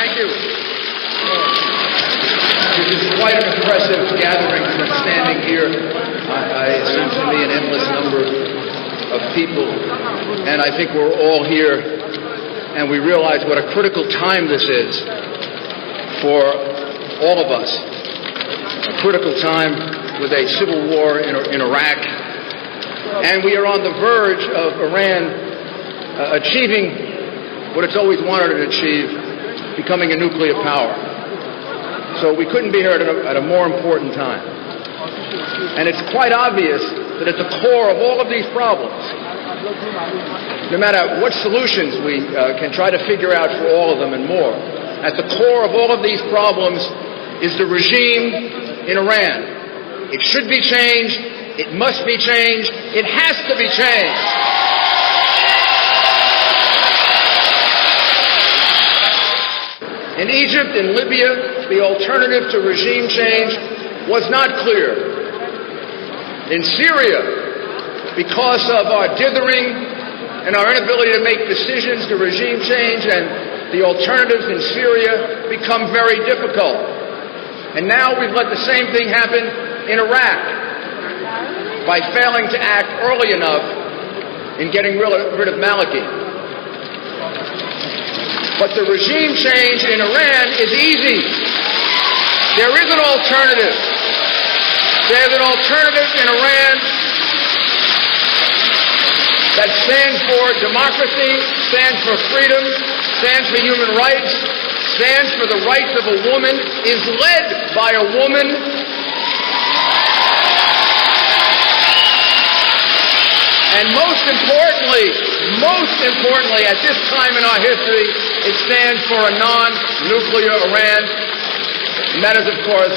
Thank you. This is quite an impressive gathering from standing here. It seems to me an endless number of people, and I think we're all here, and we realize what a critical time this is for all of us. A critical time with a civil war in Iraq, and we are on the verge of Iran achieving what it's always wanted to achieve, becoming a nuclear power. So we couldn't be here at a more important time. And it's quite obvious that at the core of all of these problems, no matter what solutions we can try to figure out for all of them and more, at the core of all of these problems is the regime in Iran. It should be changed. It must be changed. It has to be changed. In Egypt and Libya, the alternative to regime change was not clear. In Syria, because of our dithering and our inability to make decisions to regime change, and the alternatives in Syria become very difficult. And now we've let the same thing happen in Iraq by failing to act early enough in getting rid of Maliki. But the regime change in Iran is easy. There is an alternative. There's an alternative in Iran that stands for democracy, stands for freedom, stands for human rights, stands for the rights of a woman, is led by a woman, and most importantly, at this time in our history, it stands for a non-nuclear Iran, and that is, of course,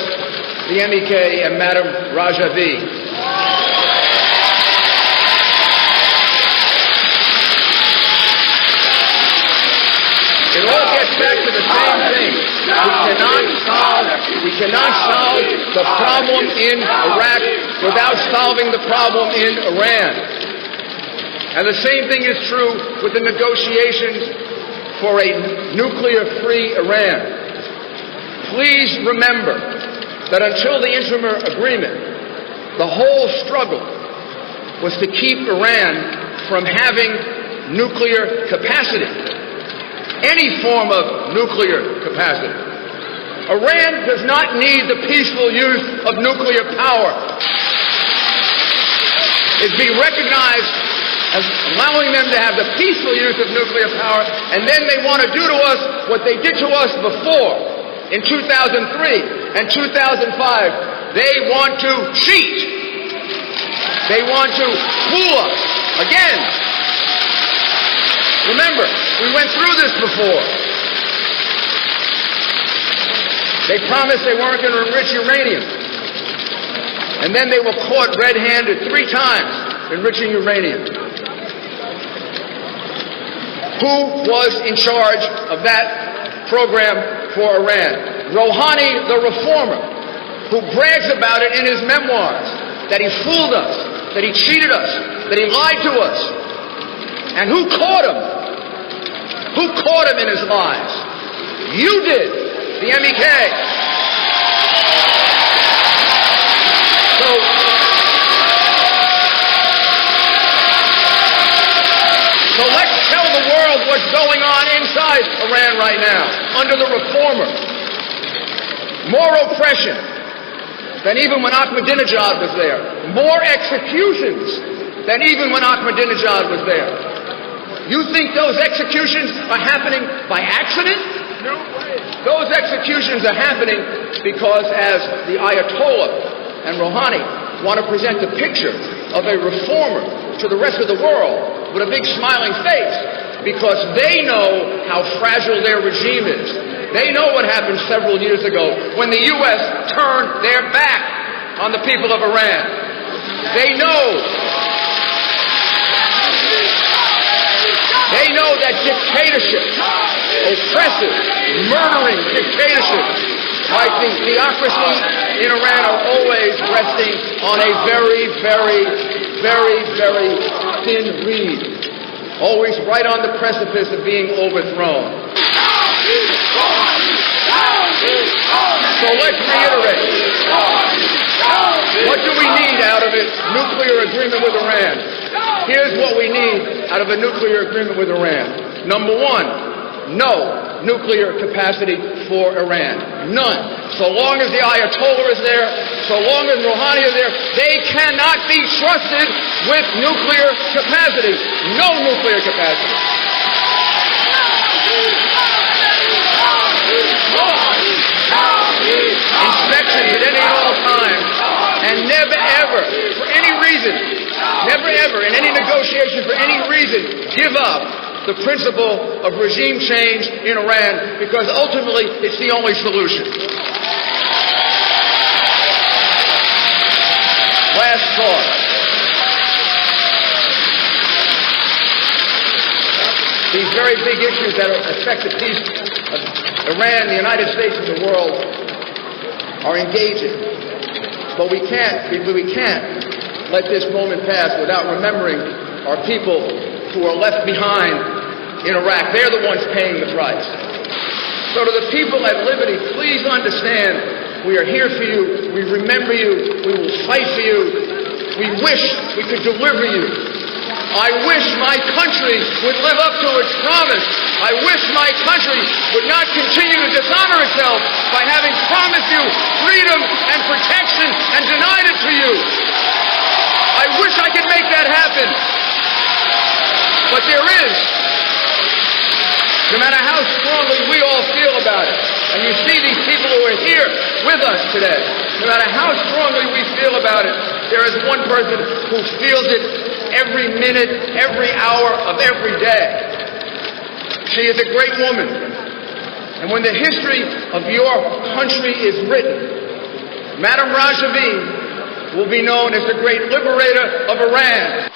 the MEK and Madam Rajavi. It all gets back to the same thing. We cannot solve the problem in Iraq without solving the problem in Iran. And the same thing is true with the negotiations for a nuclear-free Iran. Please remember that until the interim agreement, the whole struggle was to keep Iran from having nuclear capacity, any form of nuclear capacity. Iran does not need the peaceful use of nuclear power. It's being recognized as allowing them to have the peaceful use of nuclear power, and then they want to do to us what they did to us before in 2003 and 2005. They want to cheat. They want to fool us again. Remember, we went through this before. They promised they weren't going to enrich uranium. And then they were caught red-handed 3 times enriching uranium. Who was in charge of that program for Iran? Rouhani, the reformer, who brags about it in his memoirs, that he fooled us, that he cheated us, that he lied to us. And who caught him? Who caught him in his lies? You did, the MEK. So let's tell the world what's going on inside Iran right now, under the reformer. More oppression than even when Ahmadinejad was there. More executions than even when Ahmadinejad was there. You think those executions are happening by accident? No way. Those executions are happening because, as the Ayatollah and Rouhani want to present a picture of a reformer to the rest of the world with a big smiling face, because they know how fragile their regime is. They know what happened several years ago when the U.S. turned their back on the people of Iran. They know that dictatorship, oppressive, murdering dictatorship, like the theocracy in Iran, are always resting on a very, very, very, very thin reed, always right on the precipice of being overthrown. So let's reiterate. What do we need out of a nuclear agreement with Iran? Here's what we need out of a nuclear agreement with Iran. Number one, no nuclear capacity for Iran. None. So long as the Ayatollah is there, so long as Rouhani is there, they cannot be trusted with nuclear capacity. No nuclear capacity. Inspections at any and all times, and never ever, for any reason, never ever, in any negotiation, for any reason, give up the principle of regime change in Iran, because ultimately it's the only solution. Last thought. These very big issues that affect the peace of Iran, the United States, and the world are engaging. But we can't let this moment pass without remembering our people who are left behind in Iraq. They're the ones paying the price. So to the people at liberty, please understand, we are here for you. We remember you. We will fight for you. We wish we could deliver you. I wish my country would live up to its promise. I wish my country would not continue to dishonor itself by having promised you freedom and protection and denied it to you. I wish I could make that happen. But there is. No matter how strongly we all feel about it, and you see these people who are here with us today, no matter how strongly we feel about it, there is one person who feels it every minute, every hour of every day. She is a great woman. And when the history of your country is written, Madame Rajavi will be known as the great liberator of Iran.